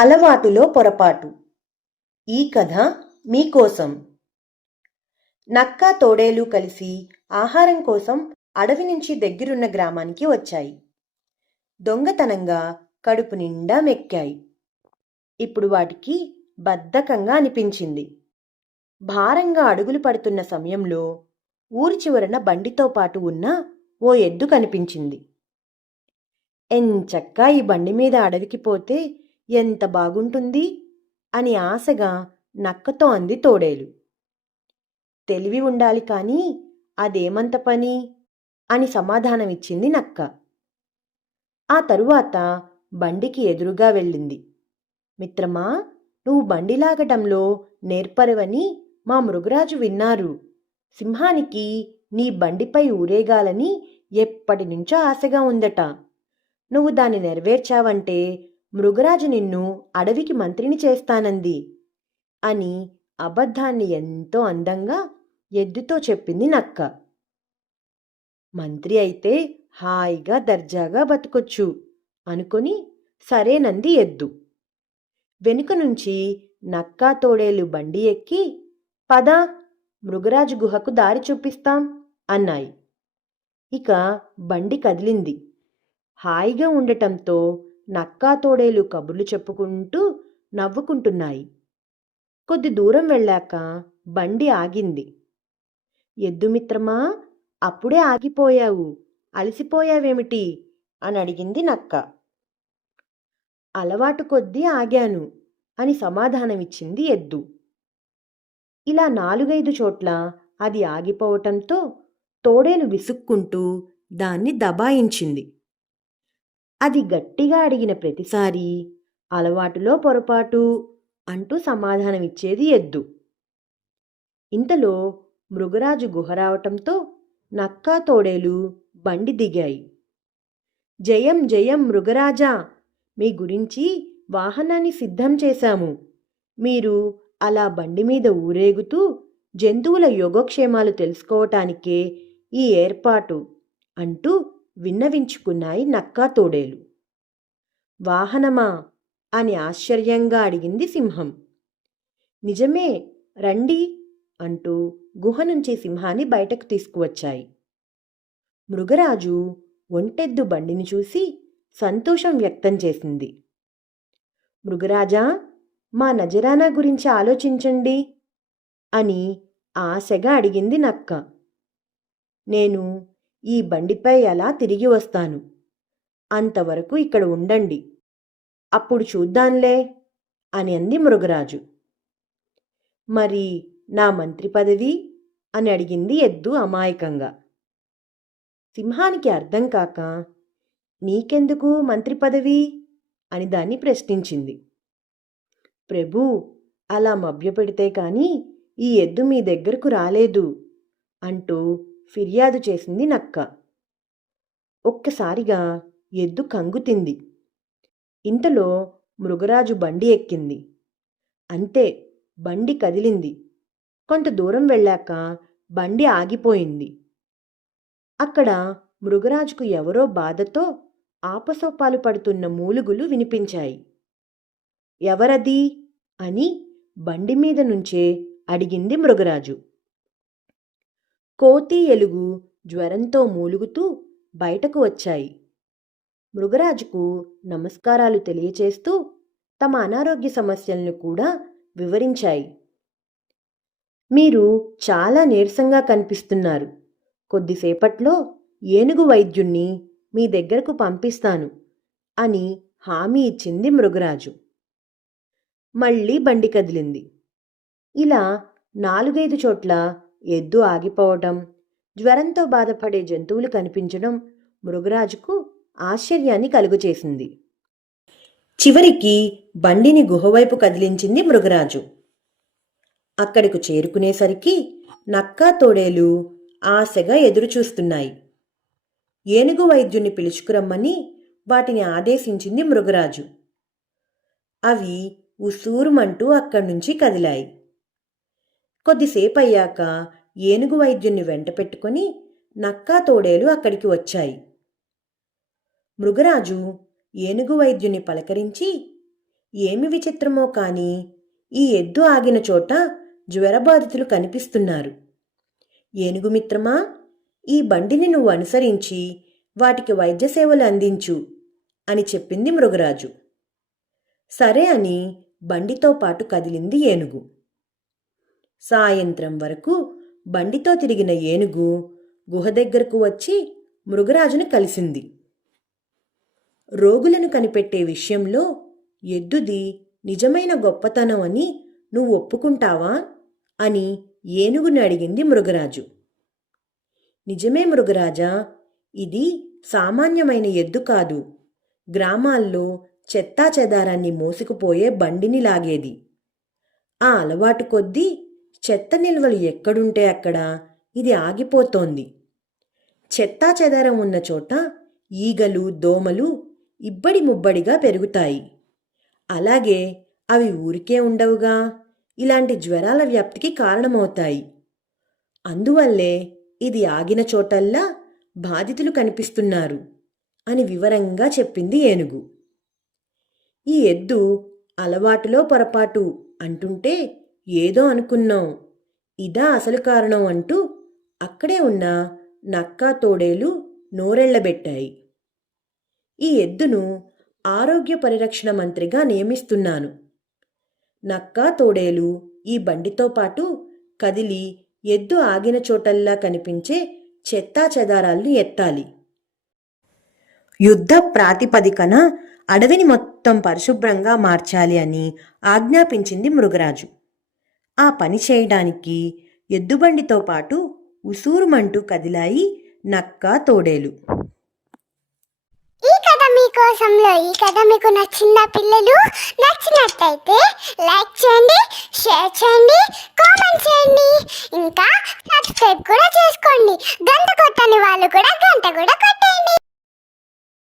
అలవాటులో పొరపాటు. ఈ కథ మీకోసం. నక్క తోడేలు కలిసి ఆహారం కోసం అడవి నుంచి దగ్గరున్న గ్రామానికి వచ్చాయి. దొంగతనంగా కడుపు నిండా మెక్కాయి. ఇప్పుడు వాటికి బద్ధకంగా అనిపించింది. భారంగా అడుగులు పడుతున్న సమయంలో ఊరి చివరన బండితో పాటు ఉన్న ఓ ఎద్దు కనిపించింది. ఎంచక్కా ఈ బండి మీద అడవికి పోతే ఎంత బాగుంటుంది అని ఆశగా నక్కతో అంది తోడేలు. తెలివి ఉండాలి కానీ అదేమంత పని అని సమాధానమిచ్చింది నక్క. ఆ తరువాత బండికి ఎదురుగా వెళ్ళింది. మిత్రమా, నువ్వు బండి లాగటంలో నేర్పరివని మా మృగరాజు విన్నారు. సింహానికి నీ బండిపై ఊరేగాలని ఎప్పటినుంచో ఆశగా ఉందట. నువ్వు దాన్ని నెరవేర్చావంటే మృగరాజు నిన్ను అడవికి మంత్రిని చేస్తానంది అని అబద్ధాన్ని ఎంతో అందంగా ఎద్దుతో చెప్పింది నక్క. మంత్రి అయితే హాయిగా దర్జాగా బతకొచ్చు అనుకొని సరేనంది ఎద్దు. వెనుక నుంచి నక్క తోడేలు బండి ఎక్కి పద, మృగరాజు గుహకు దారి చూపిస్తాం అన్నాయి. ఇక బండి కదిలింది. హాయిగా ఉండటంతో నక్కా తోడేలు కబుర్లు చెప్పుకుంటూ నవ్వుకుంటున్నాయి. కొద్ది దూరం వెళ్ళాక బండి ఆగింది. ఎద్దు మిత్రమా, అప్పుడే ఆగిపోయావు, అలసిపోయావేమిటి అని అడిగింది నక్క. అలవాటు కొద్దీ ఆగాను అని సమాధానమిచ్చింది ఎద్దు. ఇలా 4-5 చోట్ల అది ఆగిపోవటంతో తోడేలు విసుక్కుంటూ దాన్ని దబాయించింది. అది గట్టిగా అడిగిన ప్రతిసారి అలవాటులో పొరపాటు అంటూ సమాధానమిచ్చేది ఎద్దు. ఇంతలో మృగరాజు గుహ రావటంతో నక్కా తోడేలు బండి దిగాయి. జయం జయం మృగరాజా, మీ గురించి వాహనాన్ని సిద్ధం చేశాము. మీరు అలా బండి మీద ఊరేగుతూ జంతువుల యోగక్షేమాలు తెలుసుకోవటానికే ఈ ఏర్పాటు అంటూ విన్నవించుకున్నాయి నక్కా తోడేలు. వాహనమా అని ఆశ్చర్యంగా అడిగింది సింహం. నిజమే, రండి అంటూ గుహ నుంచి సింహాన్ని బయటకు తీసుకువచ్చాయి. మృగరాజు ఒంటెద్దు బండిని చూసి సంతోషం వ్యక్తం చేసింది. మృగరాజా, మా నజరానా గురించి ఆలోచించండి అని ఆశగా అడిగింది నక్క. నేను ఈ బండిపై ఎలా తిరిగి వస్తాను, అంతవరకు ఇక్కడ ఉండండి, అప్పుడు చూద్దాంలే అని అంది మృగరాజు. మరి నా మంత్రి పదవి అని అడిగింది ఎద్దు అమాయకంగా. సింహానికి అర్థం కాక నీకెందుకు మంత్రి పదవి అని దాన్ని ప్రశ్నించింది. ప్రభూ, అలా మభ్యపెడితే కానీ ఈ ఎద్దు మీ దగ్గరకు రాలేదు అంటూ ఫిర్యాదు చేసింది నక్క. ఒక్కసారిగా ఎద్దు కంగుతింది. ఇంతలో మృగరాజు బండి ఎక్కింది. అంతే, బండి కదిలింది. కొంత దూరం వెళ్ళాక బండి ఆగిపోయింది. అక్కడ మృగరాజుకు ఎవరో బాధతో ఆపసోపాలు పడుతున్న మూలుగులు వినిపించాయి. ఎవరది అని బండి మీద నుంచే అడిగింది మృగరాజు. కోతి ఎలుగు జ్వరంతో మూలుగుతూ బయటకు వచ్చాయి. మృగరాజుకు నమస్కారాలు తెలియచేస్తూ తమ అనారోగ్య సమస్యలను కూడా వివరించాయి. మీరు చాలా నీరసంగా కనిపిస్తున్నారు. కొద్దిసేపట్లో ఏనుగు వైద్యుణ్ణి మీ దగ్గరకు పంపిస్తాను అని హామీ ఇచ్చింది మృగరాజు. మళ్ళీ బండి కదిలింది. ఇలా 4-5 చోట్ల ఎద్దు ఆగిపోవటం, జ్వరంతో బాధపడే జంతువులు కనిపించడం మృగరాజుకు ఆశ్చర్యాన్ని కలుగచేసింది. చివరికి బండిని గుహవైపు కదిలించింది మృగరాజు. అక్కడకు చేరుకునేసరికి నక్కా తోడేలు ఆశగా ఎదురుచూస్తున్నాయి. ఏనుగు వైద్యుని పిలుచుకురమ్మని వాటిని ఆదేశించింది మృగరాజు. అవి ఉసూరుమంటూ అక్కడి నుంచి కదిలాయి. కొద్దిసేపయ్యాక ఏనుగు వైద్యుణ్ణి వెంట పెట్టుకుని నక్కా తోడేలు అక్కడికి వచ్చాయి. మృగరాజు ఏనుగు వైద్యుని పలకరించి ఏమి విచిత్రమో కాని ఈ ఎద్దు ఆగిన చోట జ్వరబాధితులు కనిపిస్తున్నారు. ఏనుగు మిత్రమా, ఈ బండిని నువ్వు అనుసరించి వాటికి వైద్య సేవలు అందించు అని చెప్పింది మృగరాజు. సరే అని బండితో పాటు కదిలింది ఏనుగు. సాయంత్రం వరకు బండితో తిరిగిన ఏనుగు గుహ దగ్గరకు వచ్చి మృగరాజును కలిసింది. రోగులను కనిపెట్టే విషయంలో ఎద్దుది నిజమైన గొప్పతనం అని నువ్వు ఒప్పుకుంటావా అని ఏనుగుని అడిగింది మృగరాజు. నిజమే మృగరాజా, ఇది సామాన్యమైన ఎద్దు కాదు. గ్రామాల్లో చెత్తా చెదారాన్ని మోసుకుపోయే బండిని లాగేది. ఆ అలవాటు కొద్దీ చెత్త నిల్వలు ఎక్కడుంటే అక్కడ ఇది ఆగిపోతోంది. చెత్తా చెదారం ఉన్న చోట ఈగలు, దోమలు ఇబ్బడి ముబ్బడిగా పెరుగుతాయి. అలాగే అవి ఊరికే ఉండవుగా, ఇలాంటి జ్వరాల వ్యాప్తికి కారణమవుతాయి. అందువల్లే ఇది ఆగిన చోటల్లా బాధితులు కనిపిస్తున్నారు అని వివరంగా చెప్పింది ఏనుగు. ఈ ఎద్దు అలవాటులో పొరపాటు అంటుంటే ఏదో అనుకున్నాం, ఇదా అసలు కారణం అంటూ అక్కడే ఉన్న నక్క, తోడేలు నోరెళ్లబెట్టాయి. ఈ ఎద్దును ఆరోగ్య పరిరక్షణ మంత్రిగా నియమిస్తున్నాను. నక్క, తోడేలు ఈ బండితో పాటు కదిలి ఎద్దు ఆగిన చోటల్లా కనిపించే చెత్తా చెదారాలను ఎత్తాలి. యుద్ధ ప్రాతిపదికన అడవిని మొత్తం పరిశుభ్రంగా మార్చాలి అని ఆజ్ఞాపించింది మృగరాజు. ఆ పని చేయడానికి ఎద్దుబండితో పాటు ఉసూరుమంటూ కదిలాయి నక్క, తోడేలు. ఈ కథ మీకు నచ్చిందా పిల్లలు? నచ్చినట్లయితే లైక్ చేయండి, షేర్ చేయండి, కామెంట్ చేయండి, ఇంకా సబ్స్క్రైబ్ కూడా చేసుకోండి. గంట కొట్టని వాళ్ళు కూడా గంట కూడా కొట్టండి.